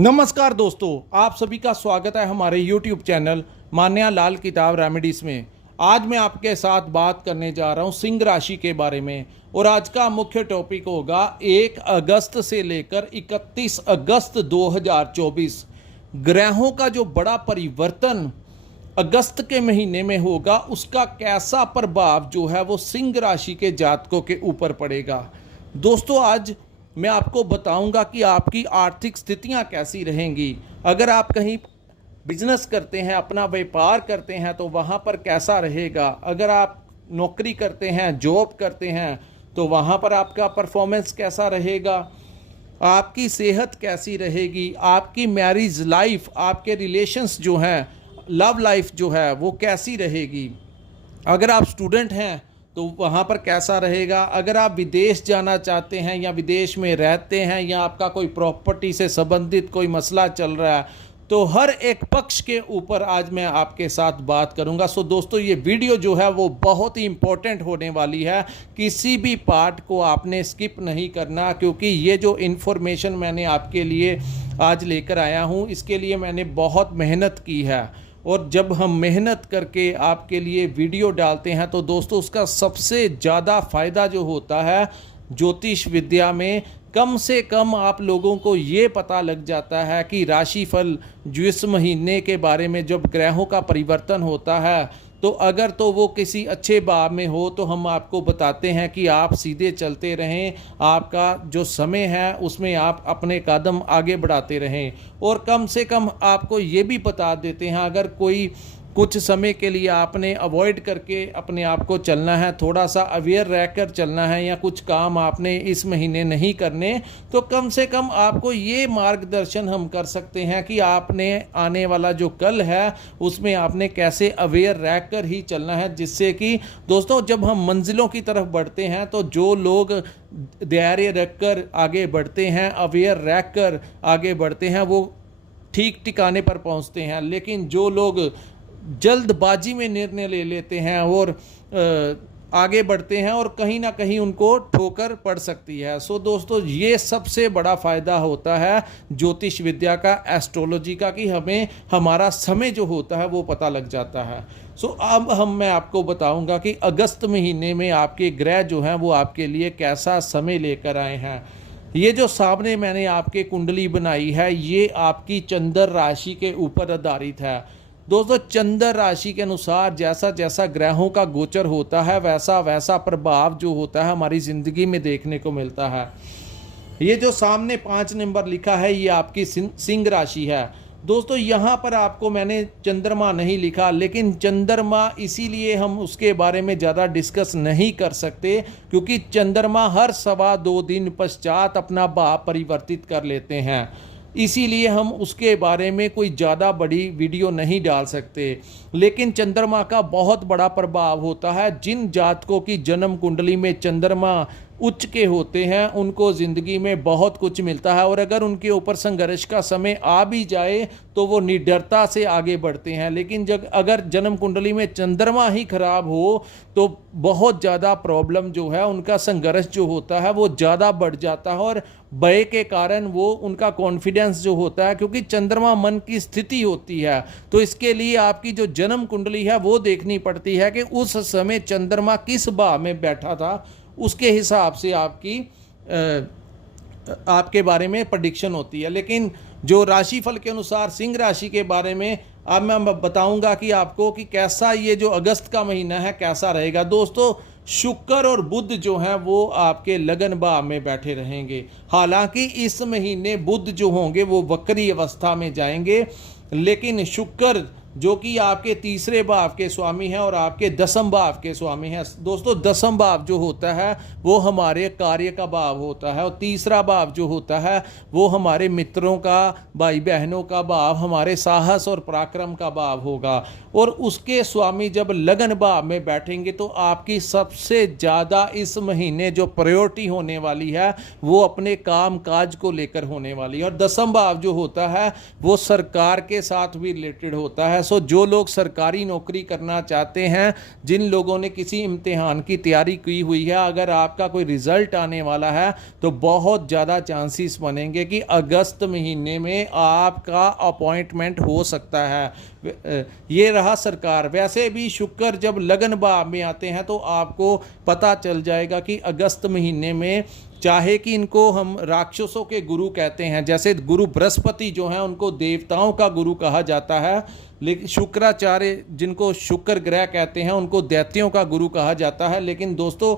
नमस्कार दोस्तों, आप सभी का स्वागत है हमारे YouTube चैनल मान्या लाल किताब रेमेडीज में। आज मैं आपके साथ बात करने जा रहा हूं सिंह राशि के बारे में और आज का मुख्य टॉपिक होगा 1 अगस्त से लेकर 31 अगस्त 2024 ग्रहों का जो बड़ा परिवर्तन अगस्त के महीने में होगा, उसका कैसा प्रभाव जो है वो सिंह राशि के जातकों के ऊपर पड़ेगा। दोस्तों, आज मैं आपको बताऊंगा कि आपकी आर्थिक स्थितियां कैसी रहेंगी। अगर आप कहीं बिजनेस करते हैं, अपना व्यापार करते हैं, तो वहां पर कैसा रहेगा। अगर आप नौकरी करते हैं, जॉब करते हैं, तो वहां पर आपका परफॉर्मेंस कैसा रहेगा। आपकी सेहत कैसी रहेगी, आपकी मैरिज लाइफ, आपके रिलेशंस जो हैं, लव लाइफ जो है वो कैसी रहेगी। अगर आप स्टूडेंट हैं तो वहाँ पर कैसा रहेगा। अगर आप विदेश जाना चाहते हैं या विदेश में रहते हैं या आपका कोई प्रॉपर्टी से संबंधित कोई मसला चल रहा है, तो हर एक पक्ष के ऊपर आज मैं आपके साथ बात करूंगा। सो दोस्तों, ये वीडियो जो है वो बहुत ही इम्पोर्टेंट होने वाली है। किसी भी पार्ट को आपने स्किप नहीं करना, क्योंकि ये जो इन्फॉर्मेशन मैंने आपके लिए आज लेकर आया हूँ, इसके लिए मैंने बहुत मेहनत की है। और जब हम मेहनत करके आपके लिए वीडियो डालते हैं तो दोस्तों, उसका सबसे ज़्यादा फ़ायदा जो होता है ज्योतिष विद्या में, कम से कम आप लोगों को ये पता लग जाता है कि राशिफल जो इस महीने के बारे में जब ग्रहों का परिवर्तन होता है, तो अगर तो वो किसी अच्छे भाव में हो तो हम आपको बताते हैं कि आप सीधे चलते रहें, आपका जो समय है उसमें आप अपने कदम आगे बढ़ाते रहें। और कम से कम आपको ये भी बता देते हैं, अगर कोई कुछ समय के लिए आपने अवॉइड करके अपने आप को चलना है, थोड़ा सा अवेयर रहकर चलना है, या कुछ काम आपने इस महीने नहीं करने, तो कम से कम आपको ये मार्गदर्शन हम कर सकते हैं कि आपने आने वाला जो कल है उसमें आपने कैसे अवेयर रहकर ही चलना है। जिससे कि दोस्तों, जब हम मंजिलों की तरफ बढ़ते हैं तो जो लोग धैर्य रखकर आगे बढ़ते हैं, अवेयर रहकर आगे बढ़ते हैं, वो ठीक ठिकाने पर पहुंचते हैं। लेकिन जो लोग जल्दबाजी में निर्णय ले लेते हैं और आगे बढ़ते हैं, और कहीं ना कहीं उनको ठोकर पड़ सकती है। सो दोस्तों, ये सबसे बड़ा फ़ायदा होता है ज्योतिष विद्या का, एस्ट्रोलॉजी का, कि हमें हमारा समय जो होता है वो पता लग जाता है। सो अब मैं आपको बताऊंगा कि अगस्त महीने में आपके ग्रह जो हैं वो आपके लिए कैसा समय लेकर आए हैं। ये जो सामने मैंने आपके कुंडली बनाई है, ये आपकी चंद्र राशि के ऊपर आधारित है। दोस्तों, चंद्र राशि के अनुसार जैसा जैसा ग्रहों का गोचर होता है, वैसा वैसा प्रभाव जो होता है हमारी ज़िंदगी में देखने को मिलता है। ये जो सामने 5 नंबर लिखा है, ये आपकी सिंह राशि है। दोस्तों, यहाँ पर आपको मैंने चंद्रमा नहीं लिखा, लेकिन चंद्रमा इसीलिए हम उसके बारे में ज़्यादा डिस्कस नहीं कर सकते, क्योंकि चंद्रमा हर 2.25 दिन पश्चात अपना भाव परिवर्तित कर लेते हैं। इसीलिए हम उसके बारे में कोई ज़्यादा बड़ी वीडियो नहीं डाल सकते। लेकिन चंद्रमा का बहुत बड़ा प्रभाव होता है। जिन जातकों की जन्म कुंडली में चंद्रमा उच्च के होते हैं, उनको ज़िंदगी में बहुत कुछ मिलता है। और अगर उनके ऊपर संघर्ष का समय आ भी जाए तो वो निडरता से आगे बढ़ते हैं। लेकिन अगर जन्म कुंडली में चंद्रमा ही खराब हो तो बहुत ज़्यादा प्रॉब्लम जो है, उनका संघर्ष जो होता है वो ज़्यादा बढ़ जाता है, और भय के कारण वो उनका कॉन्फिडेंस जो होता है, क्योंकि चंद्रमा मन की स्थिति होती है, तो इसके लिए आपकी जो जन्म कुंडली है वो देखनी पड़ती है कि उस समय चंद्रमा किस भाव में बैठा था, उसके हिसाब से आपके बारे में प्रेडिक्शन होती है। लेकिन जो राशिफल के अनुसार सिंह राशि के बारे में अब मैं बताऊंगा कि आपको कि कैसा ये जो अगस्त का महीना है कैसा रहेगा। दोस्तों, शुक्र और बुध जो हैं वो आपके लगन भाव में बैठे रहेंगे। हालांकि इस महीने बुध जो होंगे वो वक्री अवस्था में जाएंगे, लेकिन शुक्र जो कि आपके तीसरे भाव के स्वामी हैं और आपके दसम भाव के स्वामी हैं। दोस्तों, दसम भाव जो होता है वो हमारे कार्य का भाव होता है, और तीसरा भाव जो होता है वो हमारे मित्रों का, भाई बहनों का भाव, हमारे साहस और पराक्रम का भाव होगा। और उसके स्वामी जब लगन भाव में बैठेंगे तो आपकी सबसे ज़्यादा इस महीने जो प्रायोरिटी होने वाली है वो अपने काम काज को लेकर होने वाली है। और दसम भाव जो होता है वो सरकार के साथ भी रिलेटेड होता है, है। सो जो लोग सरकारी नौकरी करना चाहते हैं, जिन लोगों ने किसी इम्तिहान की तैयारी की हुई है, अगर आपका कोई रिजल्ट आने वाला है तो बहुत ज़्यादा चांसेस बनेंगे कि अगस्त महीने में आपका अपॉइंटमेंट हो सकता है। ये रहा सरकार। वैसे भी शुक्र जब लगन भाव में आते हैं तो आपको पता चल जाएगा कि अगस्त महीने में, चाहे कि इनको हम राक्षसों के गुरु कहते हैं, जैसे गुरु बृहस्पति जो हैं उनको देवताओं का गुरु कहा जाता है, लेकिन शुक्राचार्य जिनको शुक्र ग्रह कहते हैं उनको दैत्यों का गुरु कहा जाता है। लेकिन दोस्तों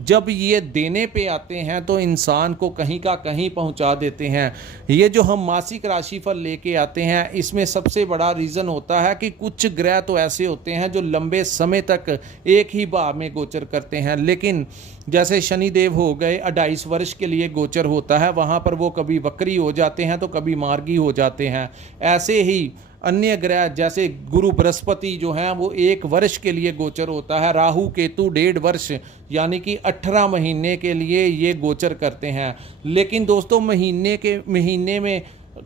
जब ये देने पे आते हैं तो इंसान को कहीं का कहीं पहुंचा देते हैं। ये जो हम मासिक राशिफल लेके आते हैं, इसमें सबसे बड़ा रीज़न होता है कि कुछ ग्रह तो ऐसे होते हैं जो लंबे समय तक एक ही भाव में गोचर करते हैं। लेकिन जैसे शनिदेव हो गए, 28 वर्ष के लिए गोचर होता है, वहाँ पर वो कभी वक्री हो जाते हैं तो कभी मार्गी हो जाते हैं। ऐसे ही अन्य ग्रह जैसे गुरु बृहस्पति जो हैं वो 1 वर्ष के लिए गोचर होता है, राहु केतु 1.5 वर्ष यानी कि 18 महीने के लिए ये गोचर करते हैं। लेकिन दोस्तों महीने में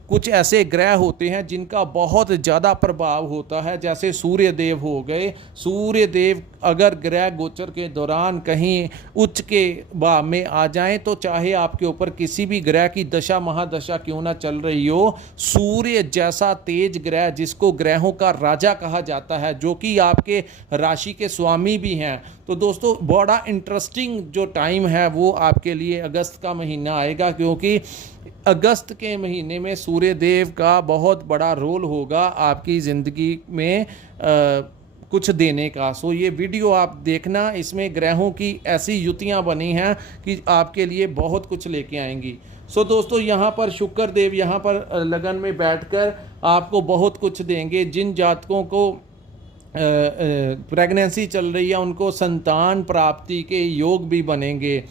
कुछ ऐसे ग्रह होते हैं जिनका बहुत ज़्यादा प्रभाव होता है, जैसे सूर्य देव हो गए। सूर्य देव अगर ग्रह गोचर के दौरान कहीं उच्च के भाव में आ जाएं तो चाहे आपके ऊपर किसी भी ग्रह की दशा महादशा क्यों ना चल रही हो, सूर्य जैसा तेज ग्रह जिसको ग्रहों का राजा कहा जाता है, जो कि आपके राशि के स्वामी भी हैं, तो दोस्तों बड़ा इंटरेस्टिंग जो टाइम है वो आपके लिए अगस्त का महीना आएगा, क्योंकि अगस्त के महीने में सूर्य देव का बहुत बड़ा रोल होगा आपकी ज़िंदगी में कुछ देने का। सो ये वीडियो आप देखना, इसमें ग्रहों की ऐसी युतियाँ बनी हैं कि आपके लिए बहुत कुछ लेके आएंगी। सो दोस्तों यहाँ पर शुक्र देव यहाँ पर लगन में बैठकर आपको बहुत कुछ देंगे। जिन जातकों को प्रेगनेंसी चल रही है उनको संतान प्राप्ति के योग भी बनेंगे।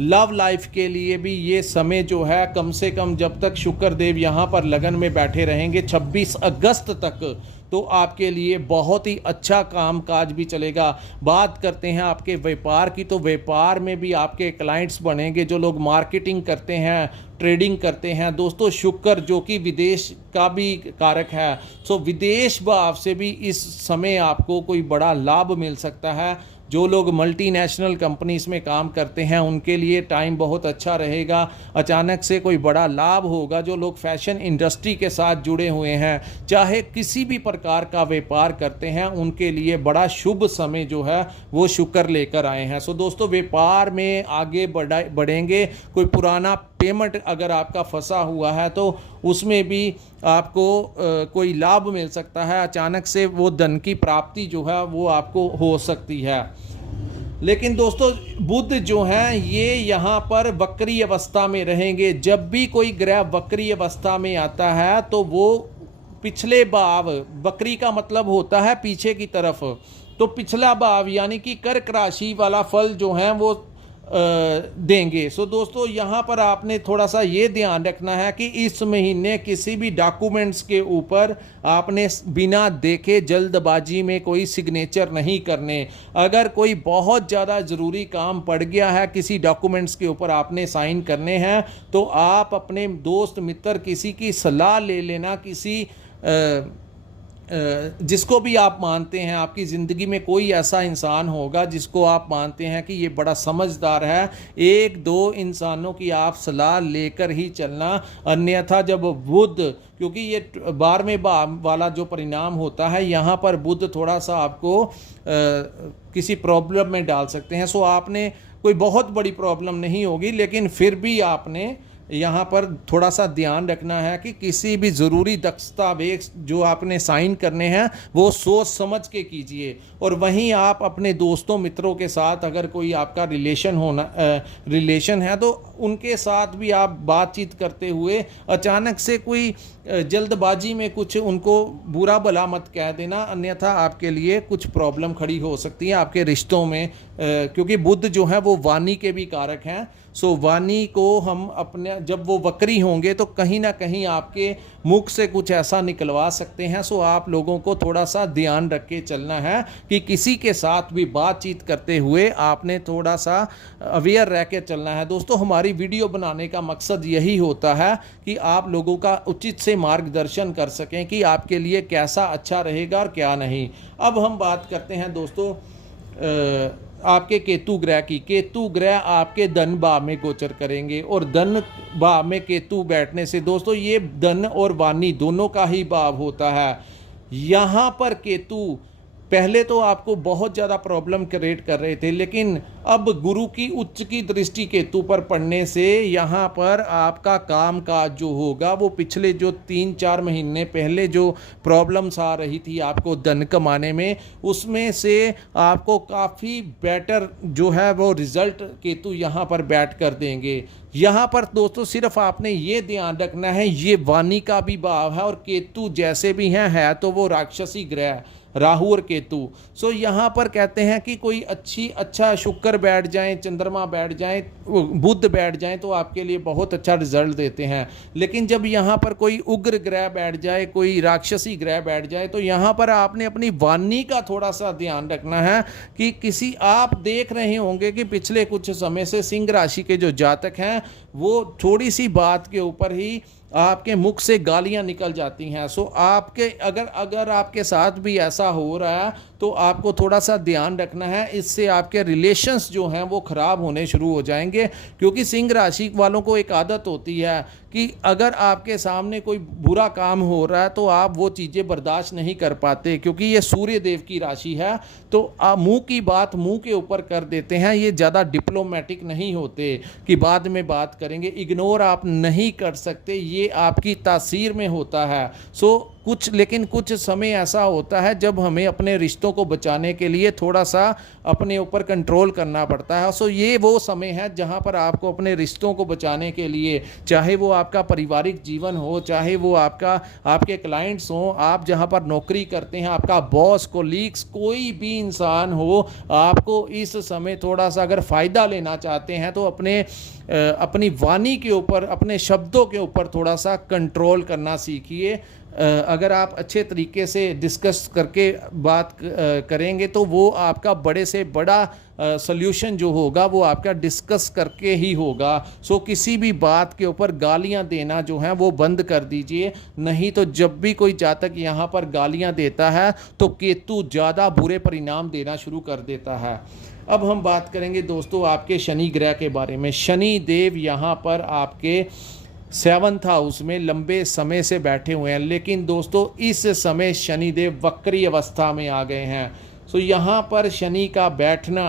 लव लाइफ के लिए भी ये समय जो है, कम से कम जब तक शुक्र देव यहाँ पर लगन में बैठे रहेंगे 26 अगस्त तक, तो आपके लिए बहुत ही अच्छा काम काज भी चलेगा। बात करते हैं आपके व्यापार की, तो व्यापार में भी आपके क्लाइंट्स बनेंगे। जो लोग मार्केटिंग करते हैं, ट्रेडिंग करते हैं, दोस्तों शुक्र जो कि विदेश का भी कारक है, सो विदेश भाव से भी इस समय आपको कोई बड़ा लाभ मिल सकता है। जो लोग मल्टीनेशनल कंपनीज में काम करते हैं उनके लिए टाइम बहुत अच्छा रहेगा, अचानक से कोई बड़ा लाभ होगा। जो लोग फैशन इंडस्ट्री के साथ जुड़े हुए हैं, चाहे किसी भी प्रकार का व्यापार करते हैं, उनके लिए बड़ा शुभ समय जो है वो शुक्र लेकर आए हैं। सो दोस्तों व्यापार में आगे बढ़ेंगे। कोई पुराना पेमेंट अगर आपका फंसा हुआ है तो उसमें भी आपको कोई लाभ मिल सकता है, अचानक से वो धन की प्राप्ति जो है वो आपको हो सकती है। लेकिन दोस्तों बुध जो हैं ये यहाँ पर वक्री अवस्था में रहेंगे। जब भी कोई ग्रह वक्री अवस्था में आता है तो वो पिछले भाव, वक्री का मतलब होता है पीछे की तरफ, तो पिछला भाव यानी कि कर्क राशि वाला फल जो है वो देंगे। सो दोस्तों यहाँ पर आपने थोड़ा सा ये ध्यान रखना है कि इस महीने किसी भी डॉक्यूमेंट्स के ऊपर आपने बिना देखे जल्दबाजी में कोई सिग्नेचर नहीं करने। अगर कोई बहुत ज़्यादा ज़रूरी काम पड़ गया है, किसी डॉक्यूमेंट्स के ऊपर आपने साइन करने हैं, तो आप अपने दोस्त मित्र किसी की सलाह ले लेना। किसी जिसको भी आप मानते हैं, आपकी ज़िंदगी में कोई ऐसा इंसान होगा जिसको आप मानते हैं कि ये बड़ा समझदार है, 1-2 इंसानों की आप सलाह लेकर ही चलना। अन्यथा जब बुध, क्योंकि ये 12वें भाव वाला जो परिणाम होता है, यहाँ पर बुध थोड़ा सा आपको किसी प्रॉब्लम में डाल सकते हैं। सो आपने कोई बहुत बड़ी प्रॉब्लम नहीं होगी, लेकिन फिर भी आपने यहाँ पर थोड़ा सा ध्यान रखना है कि किसी भी ज़रूरी दस्तावेज जो आपने साइन करने हैं वो सोच समझ के कीजिए। और वहीं आप अपने दोस्तों मित्रों के साथ अगर कोई आपका रिलेशन है तो उनके साथ भी आप बातचीत करते हुए अचानक से कोई जल्दबाजी में कुछ उनको बुरा भला मत कह देना, अन्यथा आपके लिए कुछ प्रॉब्लम खड़ी हो सकती है आपके रिश्तों में, क्योंकि बुध जो है वो वाणी के भी कारक हैं। सो वाणी को हम अपने जब वो वक्री होंगे तो कहीं ना कहीं आपके मुख से कुछ ऐसा निकलवा सकते हैं। सो आप लोगों को थोड़ा सा ध्यान रख के चलना है कि किसी के साथ भी बातचीत करते हुए आपने थोड़ा सा अवेयर रह के चलना है। दोस्तों, हमारी वीडियो बनाने का मकसद यही होता है कि आप लोगों का उचित से मार्गदर्शन कर सकें कि आपके लिए कैसा अच्छा रहेगा और क्या नहीं। अब हम बात करते हैं दोस्तों आपके केतु ग्रह की। केतु ग्रह आपके धन भाव में गोचर करेंगे और धन भाव में केतु बैठने से दोस्तों ये धन और वाणी दोनों का ही भाव होता है। यहाँ पर केतु पहले तो आपको बहुत ज़्यादा प्रॉब्लम क्रिएट कर रहे थे, लेकिन अब गुरु की उच्च की दृष्टि केतु पर पड़ने से यहाँ पर आपका काम काज जो होगा वो पिछले जो 3-4 महीने पहले जो प्रॉब्लम्स आ रही थी आपको धन कमाने में, उसमें से आपको काफ़ी बेटर जो है वो रिजल्ट केतु यहाँ पर बैठ कर देंगे। यहाँ पर दोस्तों सिर्फ आपने ये ध्यान रखना है, ये वाणी का भी भाव है और केतु जैसे भी हैं है तो वो राक्षसी ग्रह राहु और केतु। सो यहाँ पर कहते हैं कि कोई अच्छा शुक्र बैठ जाए, चंद्रमा बैठ जाए, बुध बैठ जाए तो आपके लिए बहुत अच्छा रिजल्ट देते हैं। लेकिन जब यहाँ पर कोई उग्र ग्रह बैठ जाए, कोई राक्षसी ग्रह बैठ जाए तो यहाँ पर आपने अपनी वाणी का थोड़ा सा ध्यान रखना है कि किसी आप देख रहे होंगे कि पिछले कुछ समय से सिंह राशि के जो जातक हैं वो थोड़ी सी बात के ऊपर ही आपके मुख से गालियां निकल जाती हैं। सो आपके अगर आपके साथ भी ऐसा हो रहा है तो आपको थोड़ा सा ध्यान रखना है, इससे आपके रिलेशंस जो हैं वो ख़राब होने शुरू हो जाएंगे। क्योंकि सिंह राशि वालों को एक आदत होती है कि अगर आपके सामने कोई बुरा काम हो रहा है तो आप वो चीज़ें बर्दाश्त नहीं कर पाते, क्योंकि ये सूर्य देव की राशि है तो आप मुंह की बात मुंह के ऊपर कर देते हैं। ये ज़्यादा डिप्लोमेटिक नहीं होते कि बाद में बात करेंगे, इग्नोर आप नहीं कर सकते, ये आपकी तासीर में होता है। सो लेकिन कुछ समय ऐसा होता है जब हमें अपने रिश्तों को बचाने के लिए थोड़ा सा अपने ऊपर कंट्रोल करना पड़ता है। सो ये वो समय है जहां पर आपको अपने रिश्तों को बचाने के लिए, चाहे वो आपका पारिवारिक जीवन हो, चाहे वो आपके क्लाइंट्स हो, आप जहां पर नौकरी करते हैं, आपका बॉस, कोलीग्स, कोई भी इंसान हो, आपको इस समय थोड़ा सा अगर फ़ायदा लेना चाहते हैं तो अपनी वाणी के ऊपर, अपने शब्दों के ऊपर थोड़ा सा कंट्रोल करना सीखिए। अगर आप अच्छे तरीके से डिस्कस करके बात करेंगे तो वो आपका बड़े से बड़ा सल्यूशन जो होगा वो आपका डिस्कस करके ही होगा। सो किसी भी बात के ऊपर गालियां देना जो है वो बंद कर दीजिए, नहीं तो जब भी कोई जातक यहाँ पर गालियां देता है तो केतु ज़्यादा बुरे परिणाम देना शुरू कर देता है। अब हम बात करेंगे दोस्तों आपके शनि ग्रह के बारे में। शनि देव यहाँ पर आपके 7th हाउस में लंबे समय से बैठे हुए हैं, लेकिन दोस्तों इस समय शनिदेव वक्री अवस्था में आ गए हैं। सो यहाँ पर शनि का बैठना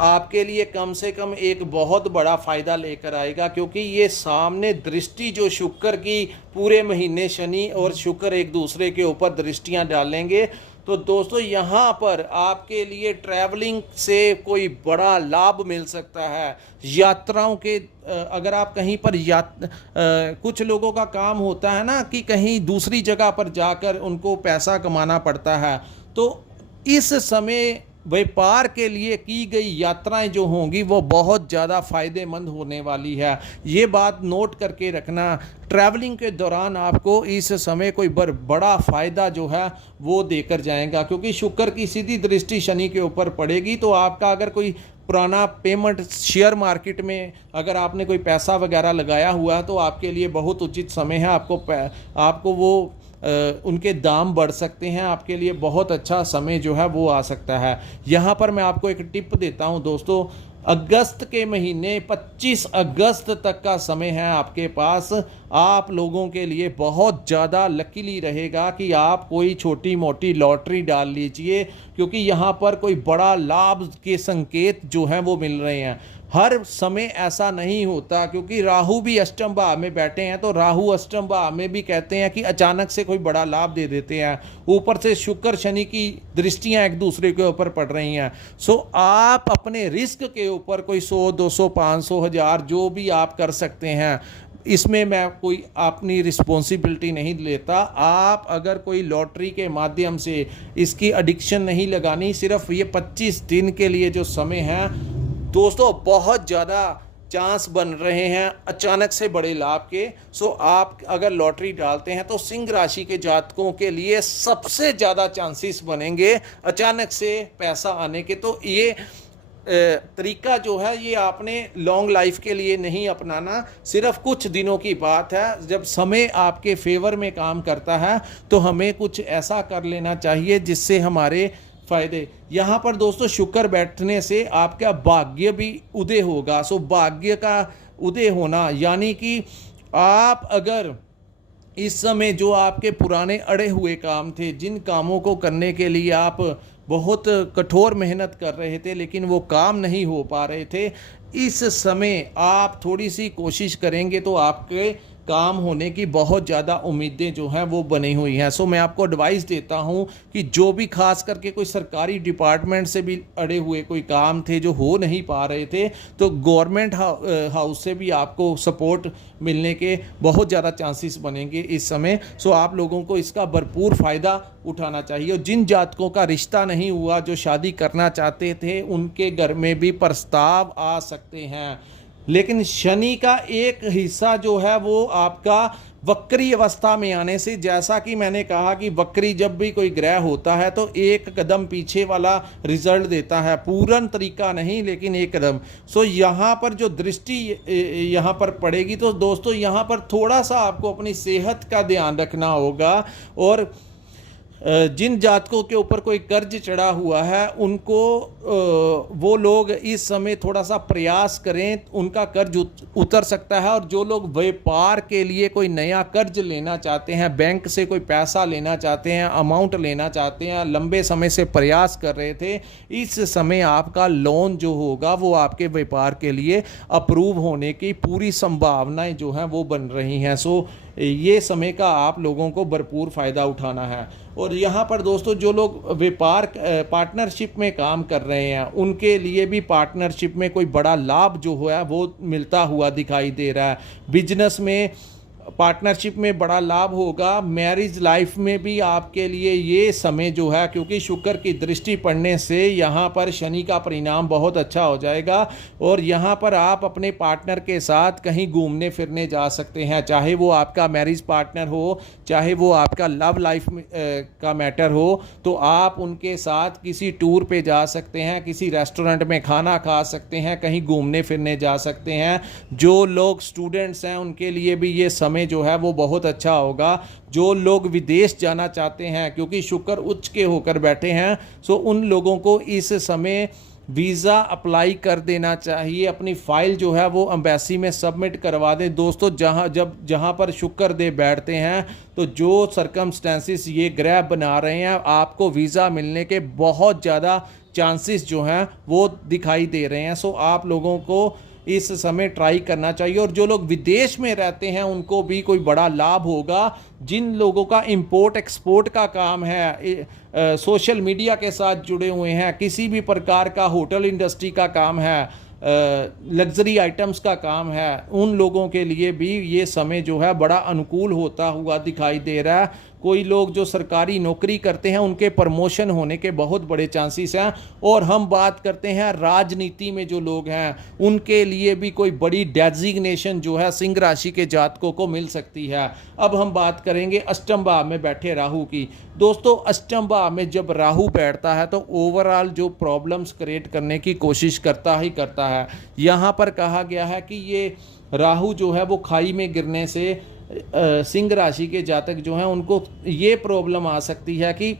आपके लिए कम से कम एक बहुत बड़ा फ़ायदा लेकर आएगा, क्योंकि ये सामने दृष्टि जो शुक्र की पूरे महीने शनि और शुक्र एक दूसरे के ऊपर दृष्टियाँ डालेंगे। तो दोस्तों यहाँ पर आपके लिए ट्रैवलिंग से कोई बड़ा लाभ मिल सकता है। यात्राओं के अगर आप कहीं पर कुछ लोगों का काम होता है ना कि कहीं दूसरी जगह पर जाकर उनको पैसा कमाना पड़ता है, तो इस समय व्यापार के लिए की गई यात्राएं जो होंगी वो बहुत ज़्यादा फ़ायदेमंद होने वाली है। ये बात नोट करके रखना, ट्रैवलिंग के दौरान आपको इस समय कोई बड़ा फ़ायदा जो है वो देकर जाएगा, क्योंकि शुक्र की सीधी दृष्टि शनि के ऊपर पड़ेगी। तो आपका अगर कोई पुराना पेमेंट शेयर मार्केट में अगर आपने कोई पैसा वगैरह लगाया हुआ है तो आपके लिए बहुत उचित समय है, आपको वो उनके दाम बढ़ सकते हैं, आपके लिए बहुत अच्छा समय जो है वो आ सकता है। यहाँ पर मैं आपको एक टिप देता हूँ दोस्तों, अगस्त के महीने 25 अगस्त तक का समय है आपके पास। आप लोगों के लिए बहुत ज़्यादा लकीली रहेगा कि आप कोई छोटी मोटी लॉटरी डाल लीजिए, क्योंकि यहाँ पर कोई बड़ा लाभ के संकेत जो हैं वो मिल रहे हैं। हर समय ऐसा नहीं होता, क्योंकि राहु भी अष्टम भाव में बैठे हैं, तो राहु अष्टम भाव में भी कहते हैं कि अचानक से कोई बड़ा लाभ दे देते हैं। ऊपर से शुक्र शनि की दृष्टियां एक दूसरे के ऊपर पड़ रही हैं। सो आप अपने रिस्क के ऊपर कोई 100, 200, 500, 1000 जो भी आप कर सकते हैं, इसमें मैं कोई अपनी रिस्पॉन्सिबिलिटी नहीं लेता। आप अगर कोई लॉटरी के माध्यम से इसकी एडिक्शन नहीं लगानी, सिर्फ ये 25 दिन के लिए जो समय है दोस्तों बहुत ज़्यादा चांस बन रहे हैं अचानक से बड़े लाभ के। सो आप अगर लॉटरी डालते हैं तो सिंह राशि के जातकों के लिए सबसे ज़्यादा चांसेस बनेंगे अचानक से पैसा आने के। तो ये तरीका जो है ये आपने लॉन्ग लाइफ के लिए नहीं अपनाना, सिर्फ कुछ दिनों की बात है। जब समय आपके फेवर में काम करता है तो हमें कुछ ऐसा कर लेना चाहिए जिससे हमारे फायदे। यहाँ पर दोस्तों शुक्र बैठने से आपका भाग्य भी उदय होगा। सो भाग्य का उदय होना यानी कि आप अगर इस समय जो आपके पुराने अड़े हुए काम थे, जिन कामों को करने के लिए आप बहुत कठोर मेहनत कर रहे थे लेकिन वो काम नहीं हो पा रहे थे, इस समय आप थोड़ी सी कोशिश करेंगे तो आपके काम होने की बहुत ज़्यादा उम्मीदें जो हैं वो बनी हुई हैं। सो मैं आपको एडवाइस देता हूं कि जो भी खास करके कोई सरकारी डिपार्टमेंट से भी अड़े हुए कोई काम थे जो हो नहीं पा रहे थे, तो गवर्नमेंट हाउस से भी आपको सपोर्ट मिलने के बहुत ज़्यादा चांसेस बनेंगे इस समय। सो आप लोगों को इसका भरपूर फ़ायदा उठाना चाहिए। और जिन जातकों का रिश्ता नहीं हुआ, जो शादी करना चाहते थे, उनके घर में भी प्रस्ताव आ सकते हैं। लेकिन शनि का एक हिस्सा जो है वो आपका वक्री अवस्था में आने से, जैसा कि मैंने कहा कि वक्री जब भी कोई ग्रह होता है तो एक कदम पीछे वाला रिजल्ट देता है, पूर्ण तरीका नहीं लेकिन एक कदम। सो यहाँ पर जो दृष्टि यहाँ पर पड़ेगी तो दोस्तों यहाँ पर थोड़ा सा आपको अपनी सेहत का ध्यान रखना होगा। और जिन जातकों के ऊपर कोई कर्ज चढ़ा हुआ है उनको वो लोग इस समय थोड़ा सा प्रयास करें, उनका कर्ज उतर सकता है। और जो लोग व्यापार के लिए कोई नया कर्ज लेना चाहते हैं, बैंक से कोई पैसा लेना चाहते हैं, अमाउंट लेना चाहते हैं, लंबे समय से प्रयास कर रहे थे, इस समय आपका लोन जो होगा वो आपके व्यापार के लिए अप्रूव होने की पूरी संभावनाएं जो हैं वो बन रही हैं। सो ये समय का आप लोगों को भरपूर फ़ायदा उठाना है। और यहाँ पर दोस्तों जो लोग व्यापार पार्टनरशिप में काम कर रहे हैं उनके लिए भी पार्टनरशिप में कोई बड़ा लाभ जो है वो मिलता हुआ दिखाई दे रहा है। बिजनेस में पार्टनरशिप में बड़ा लाभ होगा। मैरिज लाइफ में भी आपके लिए ये समय जो है, क्योंकि शुक्र की दृष्टि पड़ने से यहाँ पर शनि का परिणाम बहुत अच्छा हो जाएगा। और यहाँ पर आप अपने पार्टनर के साथ कहीं घूमने फिरने जा सकते हैं, चाहे वो आपका मैरिज पार्टनर हो, चाहे वो आपका लव लाइफ का मैटर हो, तो आप उनके साथ किसी टूर पे जा सकते हैं, किसी रेस्टोरेंट में खाना खा सकते हैं, कहीं घूमने फिरने जा सकते हैं। जो लोग स्टूडेंट्स हैं उनके लिए भी ये समय जो है वो बहुत अच्छा होगा। जो लोग विदेश जाना चाहते हैं, क्योंकि शुक्र उच्च के होकर बैठे हैं, सो उन लोगों को इस समय वीज़ा अप्लाई कर देना चाहिए। अपनी फ़ाइल जो है वो एम्बेसी में सबमिट करवा दें। दोस्तों जहाँ पर शुक्र दे बैठते हैं तो जो सर्कमस्टेंसेस ये ग्रह बना रहे हैं, आपको वीज़ा मिलने के बहुत ज़्यादा चांसेस जो हैं वो दिखाई दे रहे हैं। सो आप लोगों को इस समय ट्राई करना चाहिए। और जो लोग विदेश में रहते हैं उनको भी कोई बड़ा लाभ होगा। जिन लोगों का इंपोर्ट एक्सपोर्ट का काम है, सोशल मीडिया के साथ जुड़े हुए हैं, किसी भी प्रकार का होटल इंडस्ट्री का काम है, लग्जरी आइटम्स का काम है, उन लोगों के लिए भी ये समय जो है बड़ा अनुकूल होता हुआ दिखाई दे रहा है। कोई लोग जो सरकारी नौकरी करते हैं उनके प्रमोशन होने के बहुत बड़े चांसेस हैं। और हम बात करते हैं राजनीति में जो लोग हैं उनके लिए भी कोई बड़ी डेजिग्नेशन जो है सिंह राशि के जातकों को मिल सकती है। अब हम बात करेंगे अष्टम भाव में बैठे राहु की। दोस्तों अष्टम भाव में जब राहु बैठता है तो ओवरऑल जो प्रॉब्लम्स क्रिएट करने की कोशिश करता ही करता है। यहाँ पर कहा गया है कि ये राहु जो है वो खाई में गिरने से सिंह राशि के जातक जो हैं उनको ये प्रॉब्लम आ सकती है कि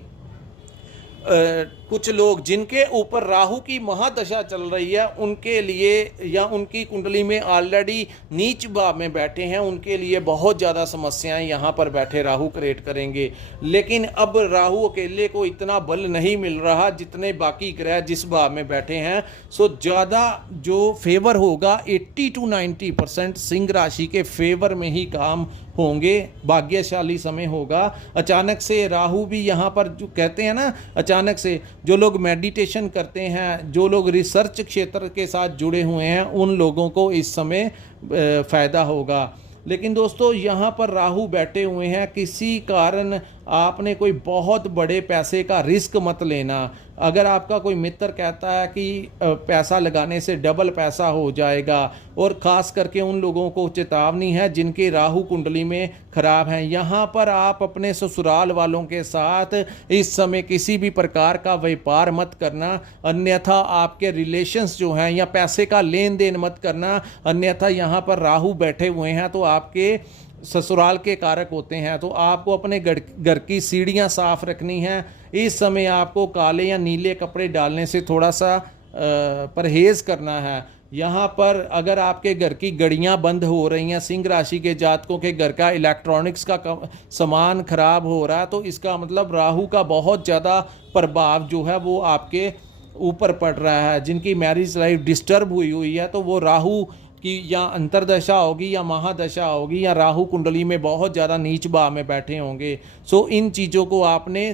कुछ लोग जिनके ऊपर राहु की महादशा चल रही है उनके लिए, या उनकी कुंडली में ऑलरेडी नीच भाव में बैठे हैं, उनके लिए बहुत ज़्यादा समस्याएं यहाँ पर बैठे राहु क्रिएट करेंगे। लेकिन अब राहु अकेले को इतना बल नहीं मिल रहा जितने बाकी ग्रह जिस भाव में बैठे हैं। सो ज़्यादा जो फेवर होगा 80 to 90% सिंह राशि के फेवर में ही काम होंगे। भाग्यशाली समय होगा। अचानक से राहु भी यहाँ पर जो कहते हैं ना, अचानक से जो लोग मेडिटेशन करते हैं, जो लोग रिसर्च क्षेत्र के साथ जुड़े हुए हैं, उन लोगों को इस समय फ़ायदा होगा। लेकिन दोस्तों यहाँ पर राहु बैठे हुए हैं, किसी कारण आपने कोई बहुत बड़े पैसे का रिस्क मत लेना। अगर आपका कोई मित्र कहता है कि पैसा लगाने से डबल पैसा हो जाएगा, और ख़ास करके उन लोगों को चेतावनी है जिनके राहु कुंडली में खराब हैं, यहाँ पर आप अपने ससुराल वालों के साथ इस समय किसी भी प्रकार का व्यापार मत करना, अन्यथा आपके रिलेशंस जो हैं, या पैसे का लेन देन मत करना, अन्यथा यहाँ पर राहु बैठे हुए हैं तो आपके ससुराल के कारक होते हैं। तो आपको अपने घर की सीढ़ियाँ साफ रखनी हैं। इस समय आपको काले या नीले कपड़े डालने से थोड़ा सा परहेज़ करना है। यहाँ पर अगर आपके घर की घड़ियाँ बंद हो रही हैं, सिंह राशि के जातकों के घर का इलेक्ट्रॉनिक्स का सामान खराब हो रहा है, तो इसका मतलब राहु का बहुत ज़्यादा प्रभाव जो है वो आपके ऊपर पड़ रहा है। जिनकी मैरिज लाइफ डिस्टर्ब हुई है, तो वो राहु कि या अंतरदशा होगी या महादशा होगी या राहु कुंडली में बहुत ज़्यादा नीच भाव में बैठे होंगे। सो इन चीज़ों को आपने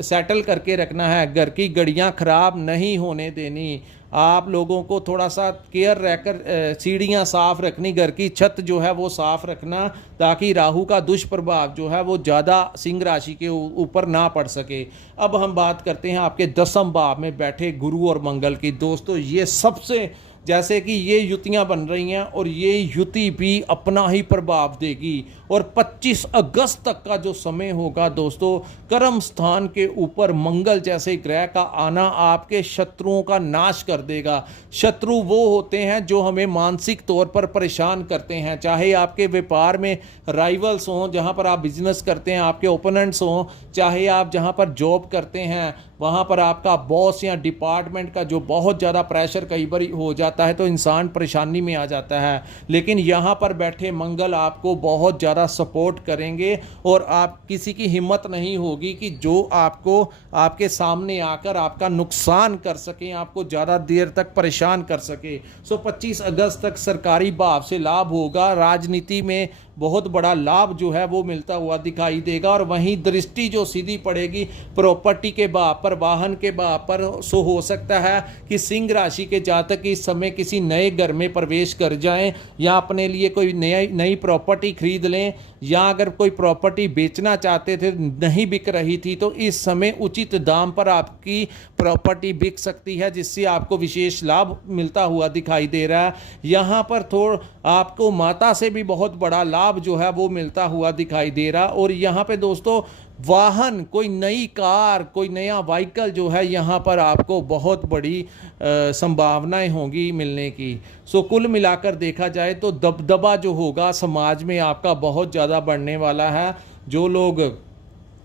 सेटल करके रखना है। घर की घड़ियाँ खराब नहीं होने देनी। आप लोगों को थोड़ा सा केयर रहकर सीढ़ियाँ साफ़ रखनी, घर की छत जो है वो साफ़ रखना, ताकि राहु का दुष्प्रभाव जो है वो ज़्यादा सिंह राशि के ऊपर ना पड़ सके। अब हम बात करते हैं आपके 10वें भाव में बैठे गुरु और मंगल की। दोस्तों ये सबसे, जैसे कि ये युतियाँ बन रही हैं और ये युति भी अपना ही प्रभाव देगी, और 25 अगस्त तक का जो समय होगा दोस्तों, कर्म स्थान के ऊपर मंगल जैसे ग्रह का आना आपके शत्रुओं का नाश कर देगा। शत्रु वो होते हैं जो हमें मानसिक तौर पर परेशान करते हैं, चाहे आपके व्यापार में राइवल्स हों, जहाँ पर आप बिजनेस करते हैं आपके ओपोनेंट्स हों, चाहे आप जहाँ पर जॉब करते हैं वहाँ पर आपका बॉस या डिपार्टमेंट का जो बहुत ज़्यादा प्रेशर कई बार हो जाता है तो इंसान परेशानी में आ जाता है। लेकिन यहाँ पर बैठे मंगल आपको बहुत ज़्यादा सपोर्ट करेंगे, और आप किसी की हिम्मत नहीं होगी कि जो आपको आपके सामने आकर आपका नुकसान कर सकें, आपको ज़्यादा देर तक परेशान कर सके। 25 अगस्त तक सरकारी भाव से लाभ होगा। राजनीति में बहुत बड़ा लाभ जो है वो मिलता हुआ दिखाई देगा, और वहीं दृष्टि जो सीधी पड़ेगी प्रॉपर्टी के भाव पर, वाहन के भाव पर। सो हो सकता है कि सिंह राशि के जातक इस समय किसी नए घर में प्रवेश कर जाएं, या अपने लिए कोई नई प्रॉपर्टी खरीद लें, या अगर कोई प्रॉपर्टी बेचना चाहते थे नहीं बिक रही थी तो इस समय उचित दाम पर आपकी प्रॉपर्टी बिक सकती है, जिससे आपको विशेष लाभ मिलता हुआ दिखाई दे रहा है। यहाँ पर आपको माता से भी बहुत बड़ा लाभ जो है वो मिलता हुआ दिखाई दे रहा। और यहाँ पे दोस्तों वाहन, कोई नई कार, कोई नया व्हीकल जो है यहाँ पर आपको बहुत बड़ी संभावनाएं होंगी मिलने की। सो कुल मिलाकर देखा जाए तो दबदबा जो होगा समाज में आपका बहुत ज़्यादा बढ़ने वाला है। जो लोग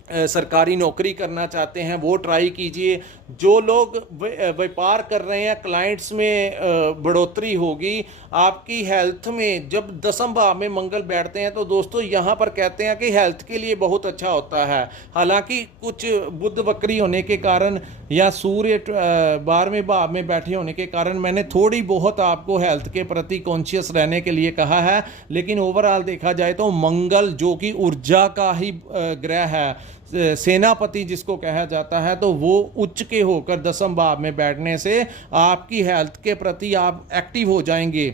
सरकारी नौकरी करना चाहते हैं वो ट्राई कीजिए। जो लोग व्यापार कर रहे हैं क्लाइंट्स में बढ़ोतरी होगी। आपकी हेल्थ में जब 10वें भाव में मंगल बैठते हैं तो दोस्तों यहाँ पर कहते हैं कि हेल्थ के लिए बहुत अच्छा होता है। हालांकि कुछ बुध वक्री होने के कारण या सूर्य 12वें भाव में बैठे होने के कारण मैंने थोड़ी बहुत आपको हेल्थ के प्रति कॉन्शियस रहने के लिए कहा है, लेकिन ओवरऑल देखा जाए तो मंगल जो कि ऊर्जा का ही ग्रह है, सेनापति जिसको कहा जाता है, तो वो उच्च के होकर 10वें भाव में बैठने से आपकी हेल्थ के प्रति आप एक्टिव हो जाएंगे।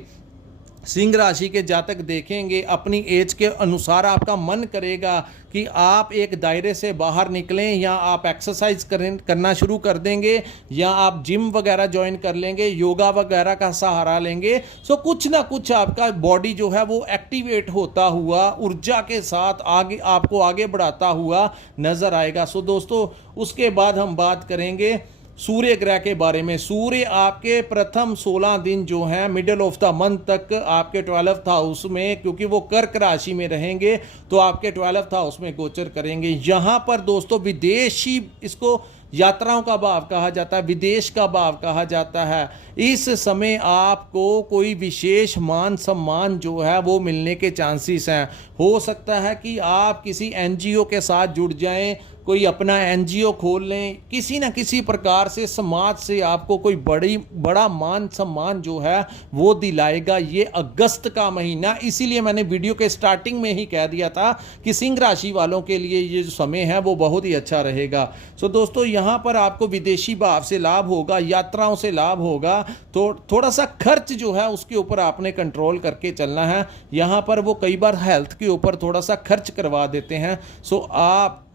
सिंह राशि के जातक देखेंगे अपनी एज के अनुसार आपका मन करेगा कि आप एक दायरे से बाहर निकलें, या आप एक्सरसाइज करना शुरू कर देंगे, या आप जिम वगैरह ज्वाइन कर लेंगे, योगा वगैरह का सहारा लेंगे। सो कुछ ना कुछ आपका बॉडी जो है वो एक्टिवेट होता हुआ ऊर्जा के साथ आगे आपको आगे बढ़ाता हुआ नजर आएगा। सो दोस्तों उसके बाद हम बात करेंगे सूर्य ग्रह के बारे में। सूर्य आपके प्रथम 16 दिन जो हैं मिडिल ऑफ द मंथ तक आपके 12th हाउस में, क्योंकि वो कर्क राशि में रहेंगे तो आपके 12th हाउस में गोचर करेंगे। यहाँ पर दोस्तों विदेशी, इसको यात्राओं का भाव कहा जाता है, विदेश का भाव कहा जाता है। इस समय आपको कोई विशेष मान सम्मान जो है वो मिलने के चांसेस हैं। हो सकता है कि आप किसी एनजीओ के साथ जुड़ जाएं, कोई अपना एनजीओ खोल लें, किसी न किसी प्रकार से समाज से आपको कोई बड़ा मान सम्मान जो है वो दिलाएगा ये अगस्त का महीना। इसीलिए मैंने वीडियो के स्टार्टिंग में ही कह दिया था कि सिंह राशि वालों के लिए ये जो समय है वो बहुत ही अच्छा रहेगा। सो दोस्तों यहाँ पर आपको विदेशी भाव से लाभ होगा, यात्राओं से लाभ होगा, तो थोड़ा सा खर्च जो है उसके ऊपर आपने कंट्रोल करके चलना है। यहाँ पर वो कई बार हेल्थ के ऊपर थोड़ा सा खर्च करवा देते हैं। सो आप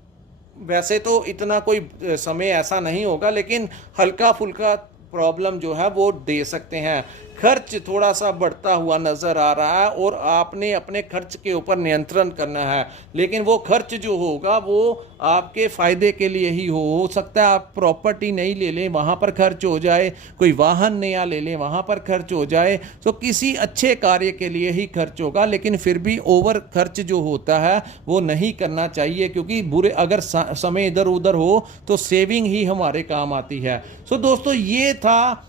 वैसे तो इतना कोई समय ऐसा नहीं होगा, लेकिन हल्का फुल्का प्रॉब्लम जो है वो दे सकते हैं। खर्च थोड़ा सा बढ़ता हुआ नज़र आ रहा है और आपने अपने खर्च के ऊपर नियंत्रण करना है, लेकिन वो खर्च जो होगा वो आपके फ़ायदे के लिए ही हो सकता है आप प्रॉपर्टी नहीं ले लें, वहाँ पर खर्च हो जाए, कोई वाहन नया ले लें, वहाँ पर खर्च हो जाए, तो किसी अच्छे कार्य के लिए ही खर्च होगा। लेकिन फिर भी ओवर खर्च जो होता है वो नहीं करना चाहिए, क्योंकि बुरे अगर समय इधर उधर हो तो सेविंग ही हमारे काम आती है। सो दोस्तों, ये था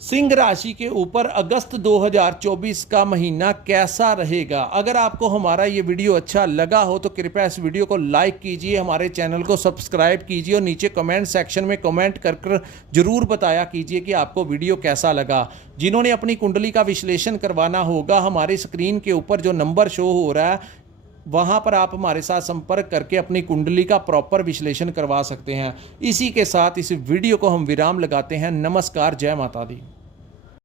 सिंह राशि के ऊपर अगस्त 2024 का महीना कैसा रहेगा। अगर आपको हमारा ये वीडियो अच्छा लगा हो तो कृपया इस वीडियो को लाइक कीजिए, हमारे चैनल को सब्सक्राइब कीजिए और नीचे कमेंट सेक्शन में कमेंट कर जरूर बताया कीजिए कि आपको वीडियो कैसा लगा। जिन्होंने अपनी कुंडली का विश्लेषण करवाना होगा, हमारी स्क्रीन के ऊपर जो नंबर शो हो रहा है वहाँ पर आप हमारे साथ संपर्क करके अपनी कुंडली का प्रॉपर विश्लेषण करवा सकते हैं। इसी के साथ इस वीडियो को हम विराम लगाते हैं। नमस्कार, जय माता दी।